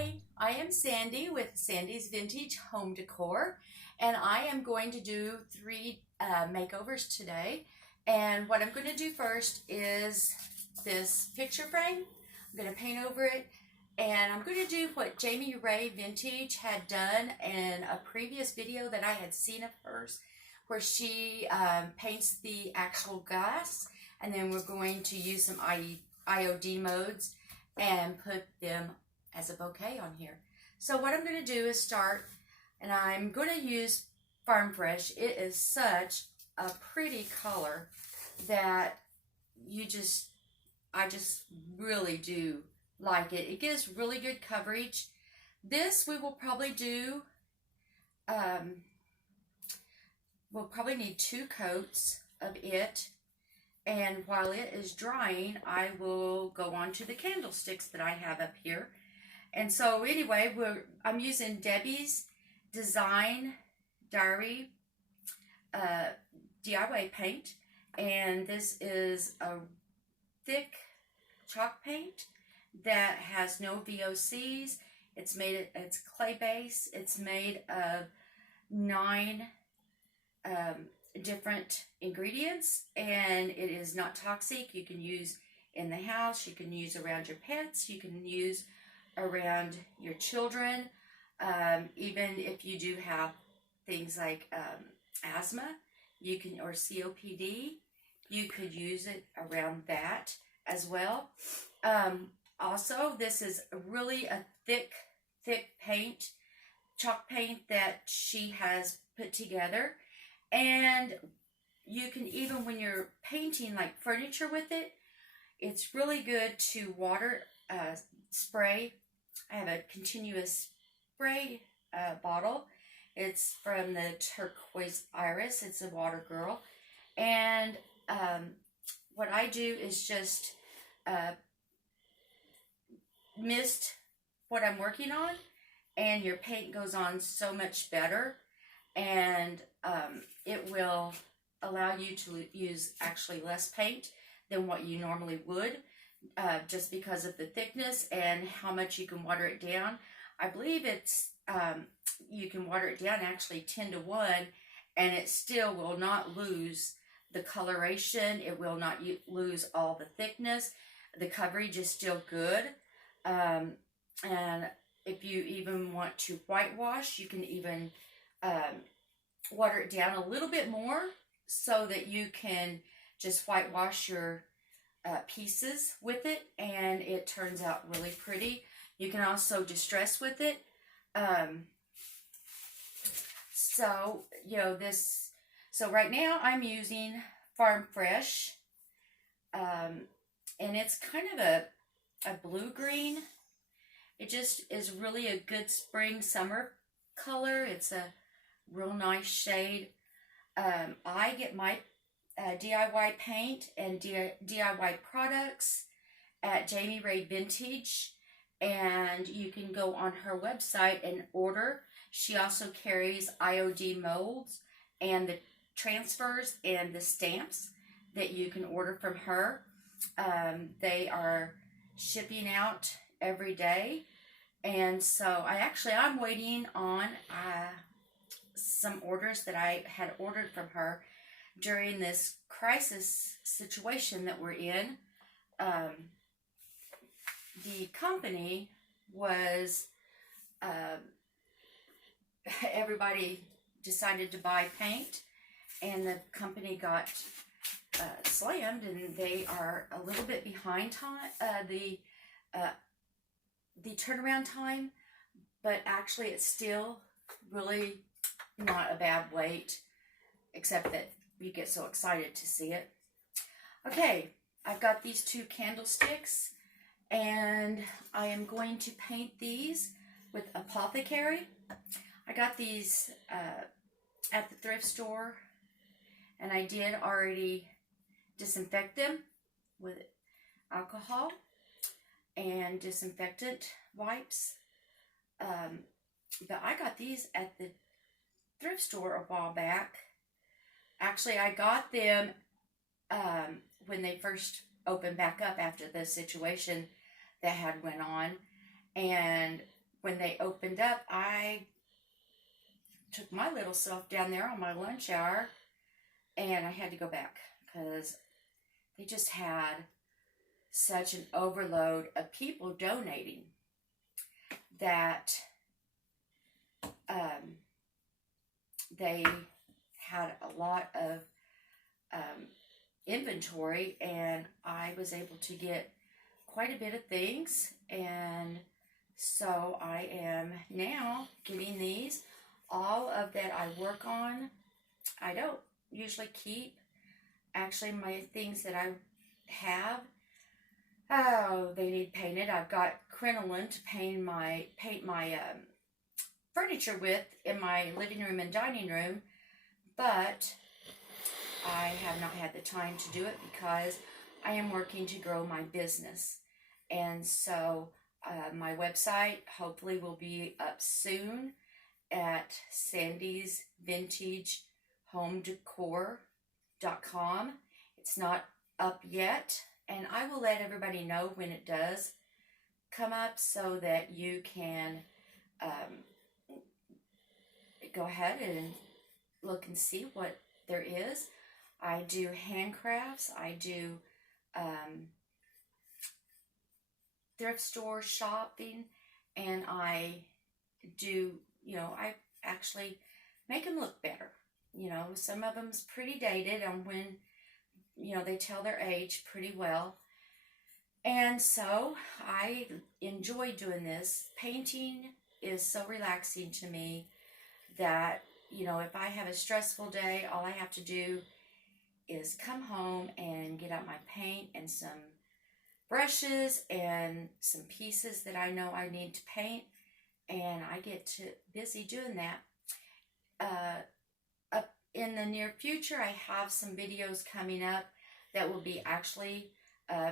Hi, I am Sandy with Sandy's Vintage Home Decor, and I am going to do three makeovers today. And what I'm going to do first is this picture frame. I'm going to paint over it, and I'm going to do what Jamie Ray Vintage had done in a previous video that I had seen of hers, where she paints the actual glass, and then we're going to use some IOD modes and put them as a bouquet on here. So what I'm going to do is start, and I'm going to use Farm Fresh. It is such a pretty color that I just really do like it. It gives really good coverage. This we will probably do, we'll probably need 2 coats of it. And while it is drying, I will go on to the candlesticks that I have up here. And so anyway, I'm using Debbie's Design Diary DIY paint. And this is a thick chalk paint that has no VOCs. It's clay base. It's made of 9 different ingredients, and it is not toxic. You can use in the house, you can use around your pets, you can use around your children, even if you do have things like asthma, you can, or COPD, you could use it around that as well. Also, this is really a thick paint, chalk paint that she has put together. And you can, even when you're painting like furniture with it, it's really good to water spray. I have a continuous spray bottle. It's from the Turquoise Iris. It's a water girl. And what I do is just mist what I'm working on, and your paint goes on so much better. And it will allow you to use actually less paint than what you normally would, just because of the thickness and how much you can water it down. I believe it's you can water it down actually 10-to-1, and it still will not lose the coloration. It will not lose all the thickness. The coverage is still good. And if you even want to whitewash, you can even water it down a little bit more so that you can just whitewash your pieces with it, and it turns out really pretty. You can also distress with it. So, you know, so right now I'm using Farm Fresh, and it's kind of a blue-green. It just is really a good spring summer color. It's a real nice shade. I get my DIY paint and DIY products at Jamie Ray Vintage, and you can go on her website and order. She also carries IOD molds and the transfers and the stamps that you can order from her. They are shipping out every day, and so I'm waiting on some orders that I had ordered from her during this crisis situation that we're in. The company was, everybody decided to buy paint, and the company got slammed, and they are a little bit behind time, the turnaround time, but actually it's still really not a bad wait, except that you get so excited to see it. Okay, I've got these 2 candlesticks, and I am going to paint these with Apothecary. I got these at the thrift store, and I did already disinfect them with alcohol and disinfectant wipes. But I got these at the thrift store a while back. Actually, I got them when they first opened back up after the situation that had went on, and when they opened up, I took my little self down there on my lunch hour, and I had to go back because they just had such an overload of people donating that they had a lot of inventory, and I was able to get quite a bit of things. And so I am now getting these. All of that I work on, I don't usually keep. Actually, my things that I have, oh, they need painted. I've got crinoline to paint my furniture with in my living room and dining room, but I have not had the time to do it because I am working to grow my business. And so my website hopefully will be up soon at sandysvintagehomedecor.com. It's not up yet, and I will let everybody know when it does come up so that you can go ahead and look and see what there is. I do handcrafts. I do thrift store shopping, and I do, I actually make them look better. Some of them's pretty dated on when, they tell their age pretty well. And so I enjoy doing this. Painting is so relaxing to me that, if I have a stressful day, all I have to do is come home and get out my paint and some brushes and some pieces that I know I need to paint, and I get busy doing that. Up in the near future, I have some videos coming up that will be actually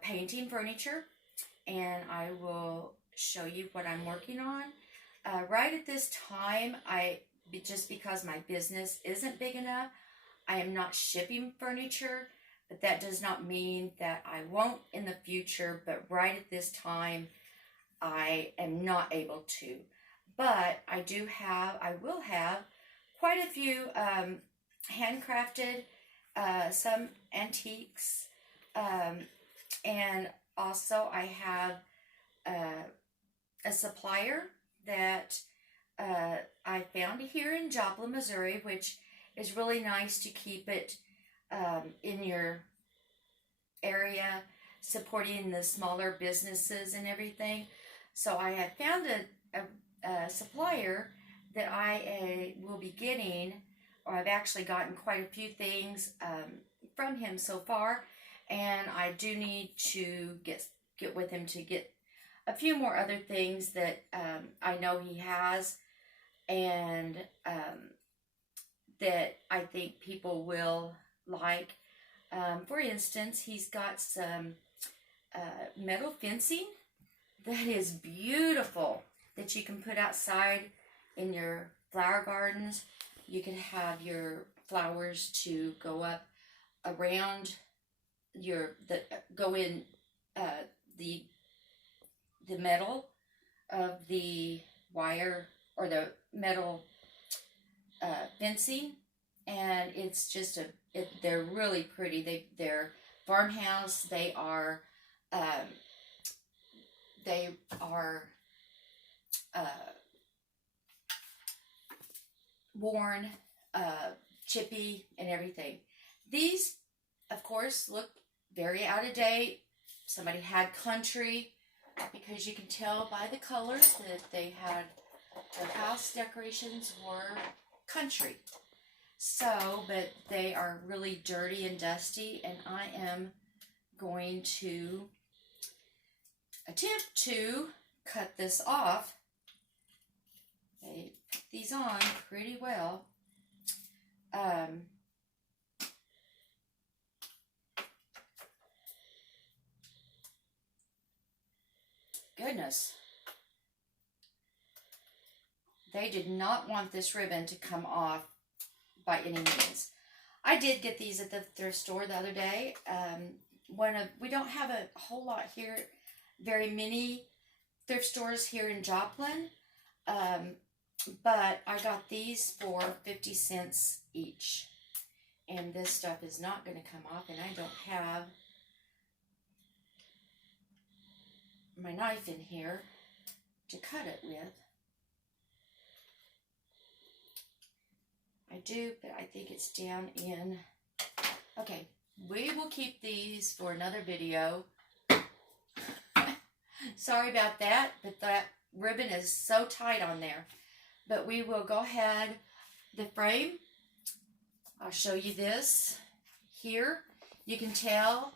painting furniture, and I will show you what I'm working on. Right at this time, just because my business isn't big enough, I am not shipping furniture, but that does not mean that I won't in the future. But right at this time, I am not able to. But I will have quite a few handcrafted, some antiques, and also I have a supplier that I found here in Joplin, Missouri, which is really nice to keep it in your area, supporting the smaller businesses and everything. So I have found a supplier that I will be getting, or I've actually gotten quite a few things from him so far, and I do need to get with him to get a few more other things that I know he has, and that I think people will like. For instance, he's got some metal fencing that is beautiful that you can put outside in your flower gardens. You can have your flowers to go up around go in the metal of the wire or the metal fencing, and it's just they're really pretty. They're farmhouse. They are worn, chippy, and everything. These, of course, look very out of date. Somebody had country, because you can tell by the colors that they had their house decorations were country. So, but they are really dirty and dusty, and I am going to attempt to cut this off. They put these on pretty well. Goodness. They did not want this ribbon to come off by any means. I did get these at the thrift store the other day. We don't have a whole lot here, very many thrift stores here in Joplin, But I got these for 50 cents each. And this stuff is not going to come off, and I don't have my knife in here to cut it with. I do, but I think it's down in... Okay, we will keep these for another video. Sorry about that, but that ribbon is so tight on there. But we will go ahead. The frame, I'll show you this here. You can tell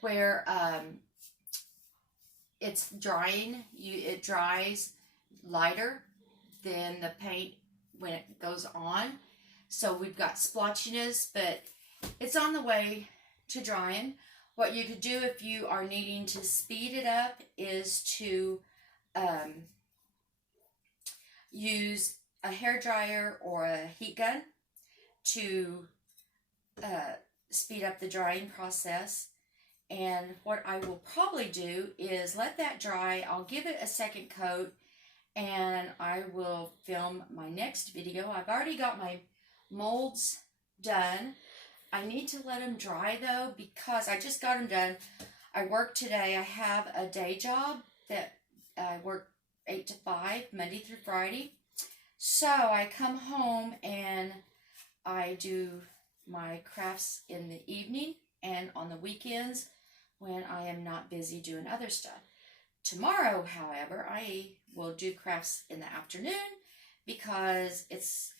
where it's drying. It dries lighter than the paint when it goes on. So we've got splotchiness, but it's on the way to drying. What you could do if you are needing to speed it up is to use a hairdryer or a heat gun to speed up the drying process. And what I will probably do is let that dry. I'll give it a second coat, and I will film my next video. I've already got my molds done. I need to let them dry though, because I just got them done. I work today. I have a day job that I work 8 to 5, Monday through Friday. So I come home and I do my crafts in the evening and on the weekends when I am not busy doing other stuff. Tomorrow, however, I will do crafts in the afternoon because it's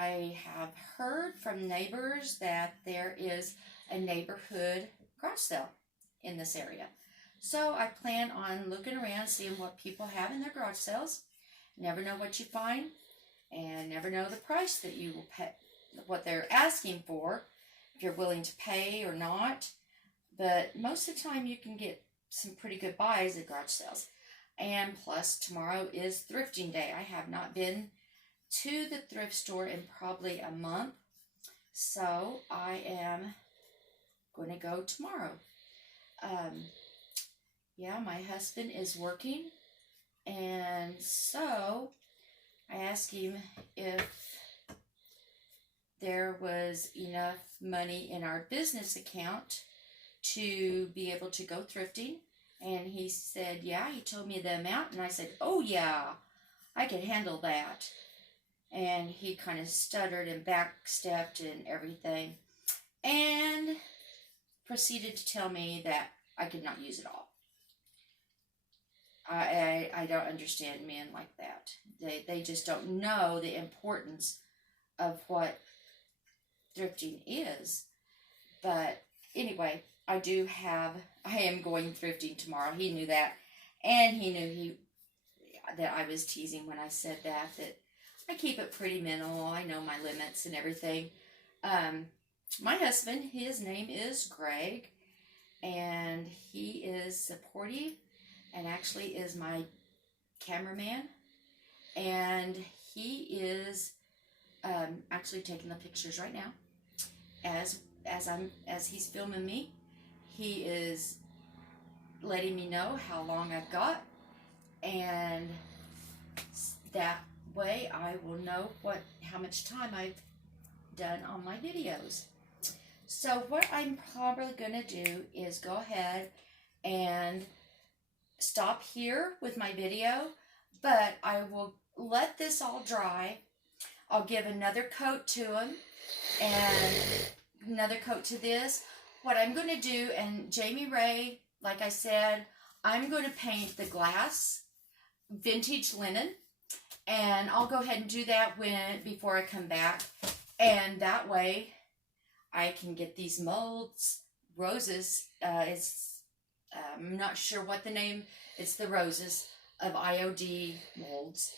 I have heard from neighbors that there is a neighborhood garage sale in this area. So I plan on looking around, seeing what people have in their garage sales. Never know what you find, and never know the price that you will pay, what they're asking for, if you're willing to pay or not. But most of the time you can get some pretty good buys at garage sales. And plus, tomorrow is thrifting day. I have not been to the thrift store in probably a month, so I am going to go tomorrow. Yeah, my husband is working, and so I asked him if there was enough money in our business account to be able to go thrifting, and he said, yeah. He told me the amount, and I said, oh yeah, I can handle that. And he kind of stuttered and backstepped and everything, and proceeded to tell me that I could not use it all. I don't understand men like that. They just don't know the importance of what thrifting is. But anyway, I am going thrifting tomorrow. He knew that, and he knew that I was teasing when I said that I keep it pretty minimal. I know my limits and everything. My husband, his name is Greg, and he is supportive and actually is my cameraman. And he is actually taking the pictures right now. As he's filming me, he is letting me know how long I've got, and that way I will know how much time I've done on my videos. So what I'm probably going to do is go ahead and stop here with my video, but I will let this all dry. I'll give another coat to them and another coat to this. What I'm going to do, and Jamie Ray, like I said, I'm going to paint the glass vintage linen. And I'll go ahead and do that before I come back. And that way I can get these molds, roses. I'm not sure what the name, it's the roses of IOD molds.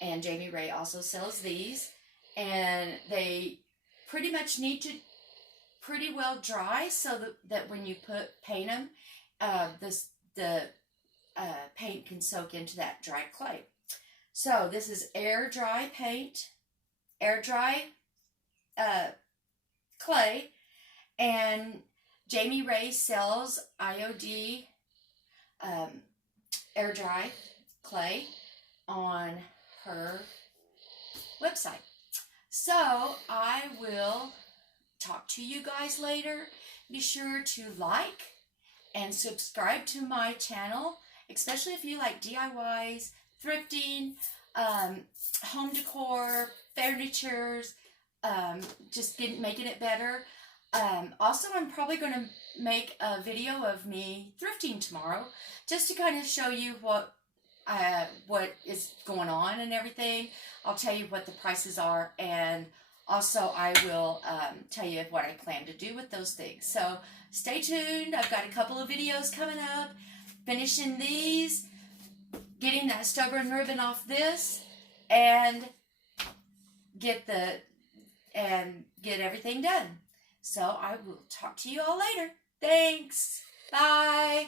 And Jamie Ray also sells these. And they pretty much need to pretty well dry so that when you paint them, the paint can soak into that dry clay. So this is air dry paint, air dry clay, and Jamie Ray sells IOD air dry clay. on her website. So I will talk to you guys later. Be sure to like and subscribe to my channel, especially if you like DIYs, thrifting, home decor, furnitures, just making it better. Also, I'm probably going to make a video of me thrifting tomorrow, just to kind of show you what is going on and everything. I'll tell you what the prices are, and also I will tell you what I plan to do with those things. So stay tuned. I've got a couple of videos coming up, finishing these, getting that stubborn ribbon off this, and get everything done. So I will talk to you all later. Thanks. Bye.